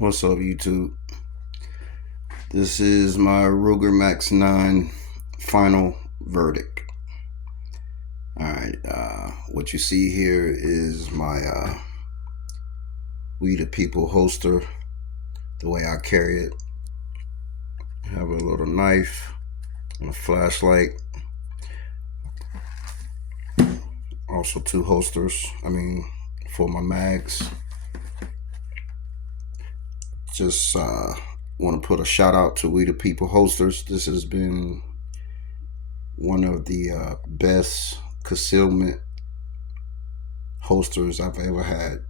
What's up, YouTube? This is my Ruger Max-9 final verdict. Alright, what you see here is my We the People holster, the way I carry it. I have a little knife and a flashlight. Also two holsters, for my mags. Just want to put a shout out to We the People holsters. This has been one of the best concealment holsters I've ever had.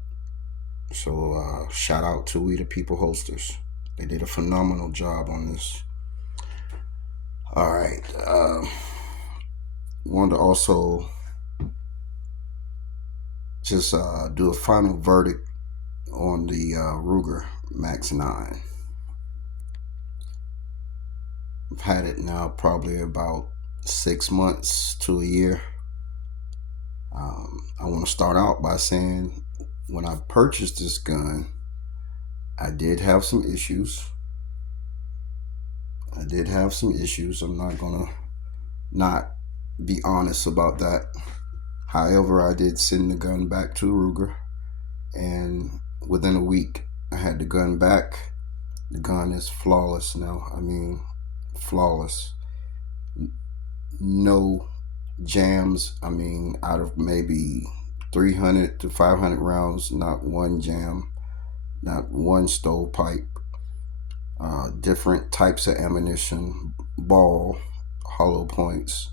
So shout out to We the People holsters. They did a phenomenal job on this. All right. Wanted to also just do a final verdict on the Ruger Max-9. I've had it now probably about 6 months to a year. I want to start out by saying when I purchased this gun, I did have some issues. I'm not gonna not be honest about that. However, I did send the gun back to Ruger, and within a week, I had the gun back. The gun is flawless now. Flawless. No jams. Out of maybe 300 to 500 rounds, not one jam, not one stovepipe. Different types of ammunition, ball, hollow points,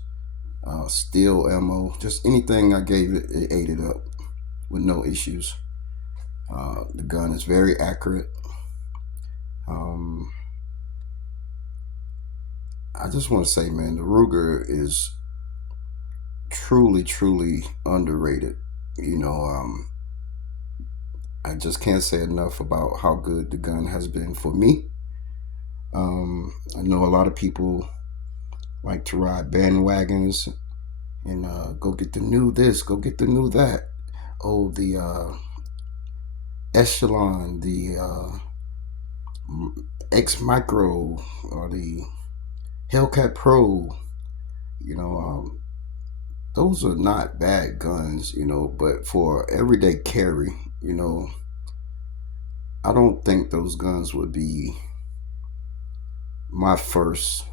steel ammo, just anything I gave it, it ate it up with no issues. The gun is very accurate. I just want to say, man, the Ruger is truly underrated. I just can't say enough about how good the gun has been for me. I know a lot of people like to ride bandwagons and go get the new this, go get the new that. Oh, the Echelon, the X Micro, or the Hellcat Pro. Those are not bad guns, but for everyday carry, I don't think those guns would be my first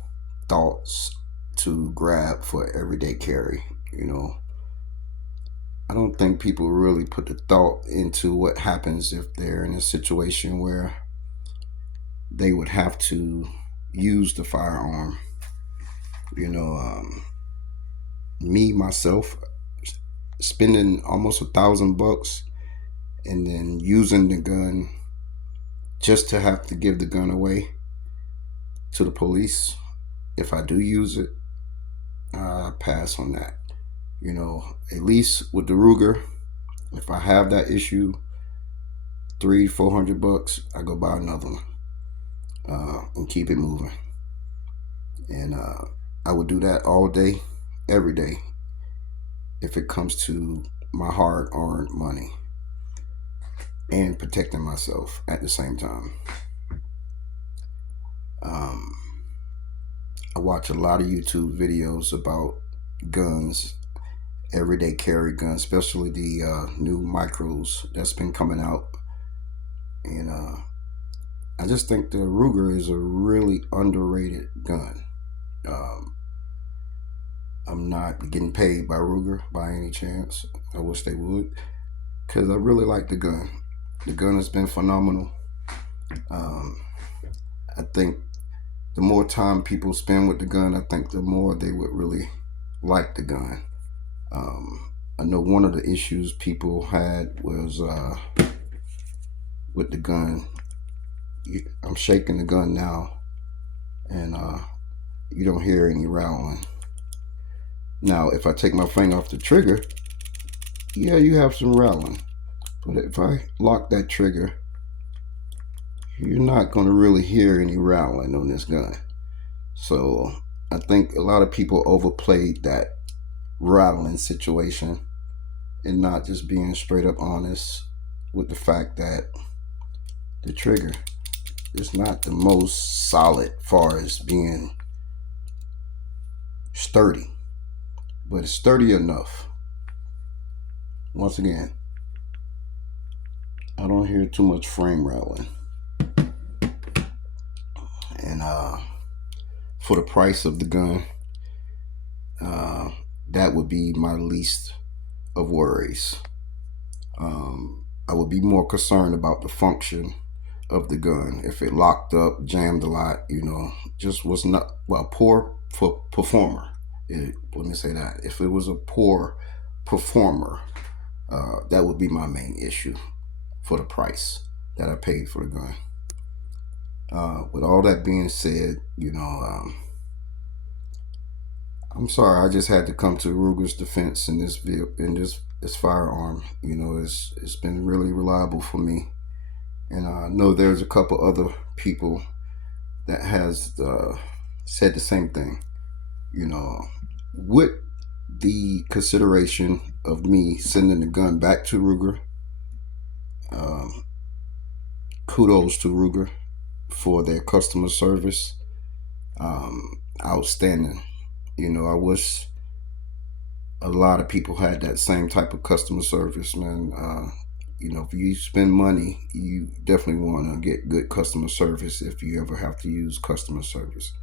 thoughts to grab for everyday carry. I don't think people really put the thought into what happens if they're in a situation where they would have to use the firearm. Me myself spending almost $1,000 and then using the gun just to have to give the gun away to the police. If I do use it, I pass on that. At least with the Ruger, if I have that issue, $300-400, I go buy another one and keep it moving. And I would do that all day, every day, if it comes to my hard-earned money and protecting myself at the same time. I watch a lot of YouTube videos about guns, everyday carry guns, especially the new micros that's been coming out. And I just think the Ruger is a really underrated gun. I'm not getting paid by Ruger by any chance. I wish they would, because I really like the gun. The gun has been phenomenal. I think the more time people spend with the gun, I think the more they would really like the gun. I know one of the issues people had was with the gun. I'm shaking the gun now, and you don't hear any rattling. Now, if I take my finger off the trigger, yeah, you have some rattling. But if I lock that trigger, you're not going to really hear any rattling on this gun. So I think a lot of people overplayed that rattling situation and not just being straight up honest with the fact that the trigger it's not the most solid far as being sturdy, but it's sturdy enough. Once again, I don't hear too much frame rattling. And for the price of the gun, that would be my least of worries. I would be more concerned about the function of the gun. If it locked up, jammed a lot, just was not, well, poor for performer. Let me say that. If it was a poor performer, that would be my main issue for the price that I paid for the gun. With all that being said, I'm sorry. I just had to come to Ruger's defense in this firearm. It's been really reliable for me, and I know there's a couple other people that has said the same thing. With the consideration of me sending the gun back to Ruger, um, kudos to Ruger for their customer service. Outstanding. I wish a lot of people had that same type of customer service, man. If you spend money, you definitely want to get good customer service if you ever have to use customer service.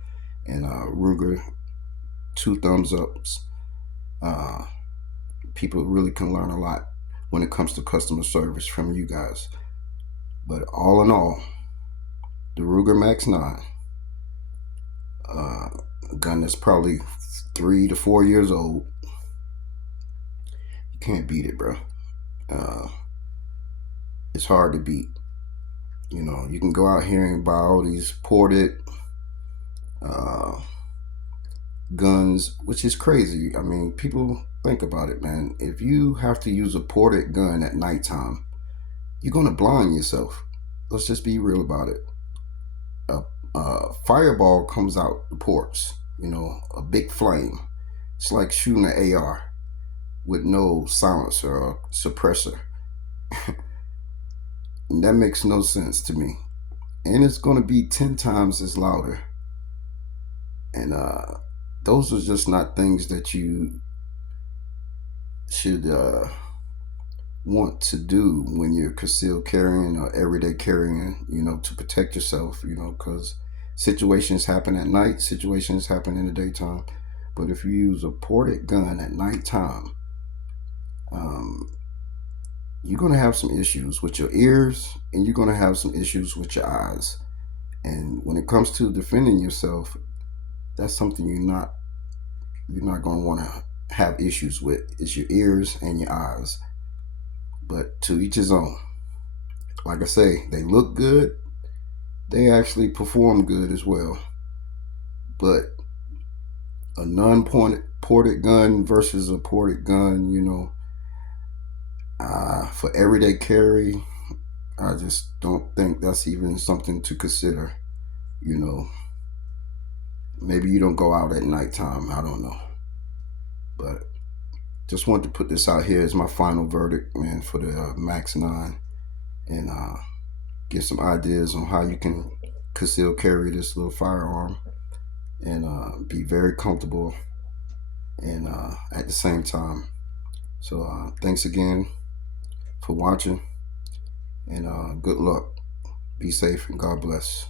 And Ruger, two thumbs ups. Uh, People really can learn a lot when it comes to customer service from you guys. But all in all, the Ruger max-9, a gun that's probably 3 to 4 years old, you can't beat it, bro. It's hard to beat. You can go out here and buy all these ported guns, which is crazy. I mean, people think about it, man. If you have to use a ported gun at nighttime, you're gonna blind yourself. Let's just be real about it. A fireball comes out the ports, a big flame. It's like shooting an AR with no silencer or suppressor. And that makes no sense to me. And it's going to be 10 times as louder. And those are just not things that you should want to do when you're concealed carrying or everyday carrying, to protect yourself, because situations happen at night, situations happen in the daytime. But if you use a ported gun at nighttime, you're going to have some issues with your ears and you're going to have some issues with your eyes. And when it comes to defending yourself, that's something you're not going to want to have issues with. It's your ears and your eyes. But to each his own. Like I say, they look good. They actually perform good as well. But a non-ported gun versus a ported gun, for everyday carry, I just don't think that's even something to consider. Maybe you don't go out at nighttime. I don't know. But just wanted to put this out here as my final verdict, man, for the max-9, and get some ideas on how you can conceal carry this little firearm and be very comfortable and at the same time. So thanks again for watching, and good luck. Be safe and God bless.